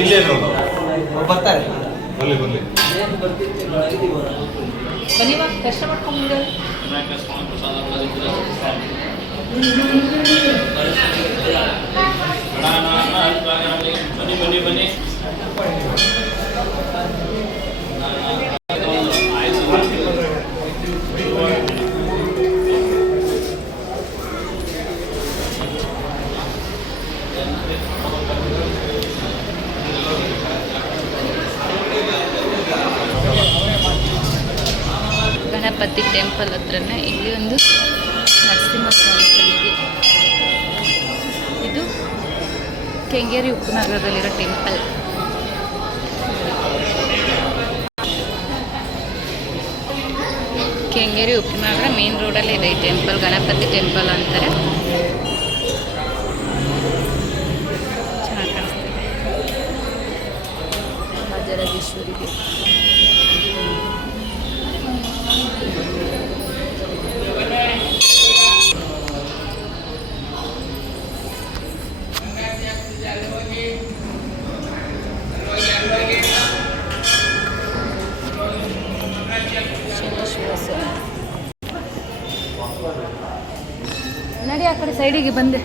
ಇಲ್ಲೇ ಬರ್ತಾರೆ ಬನ್ನಿ ಬನ್ನಿ ಬನ್ನಿ ಕಷ್ಟ ಮಾಡ್ಕೊಂಡು ಬನ್ನಿ ಬನ್ನಿ ಗಣಪತಿ ಟೆಂಪಲ್ ಹತ್ರನೇ ಇಲ್ಲಿ ಒಂದು ನರಸಿಂಹಸ್ವಾಮಿ ಸನ್ನಿಧಿ. ಇದು ಕೆಂಗೇರಿ ಉಪನಗರದಲ್ಲಿರೋ ಟೆಂಪಲ್. ಕೆಂಗೇರಿ ಉಪನಗರ ಮೇನ್ ರೋಡಲ್ಲಿ ಇದೆ ಈ ಟೆಂಪಲ್. ಗಣಪತಿ ಟೆಂಪಲ್ ಅಂತಾರೆ. ಚೆನ್ನಾಗಿ ಕಾಣಿಸ್ತಿದೆ. ರಾಜರಾಜೇಶ್ವರಿಗೆ ನಡಿ ಆ ಕಡೆ ಸೈಡಿಗೆ ಬಂದೆ.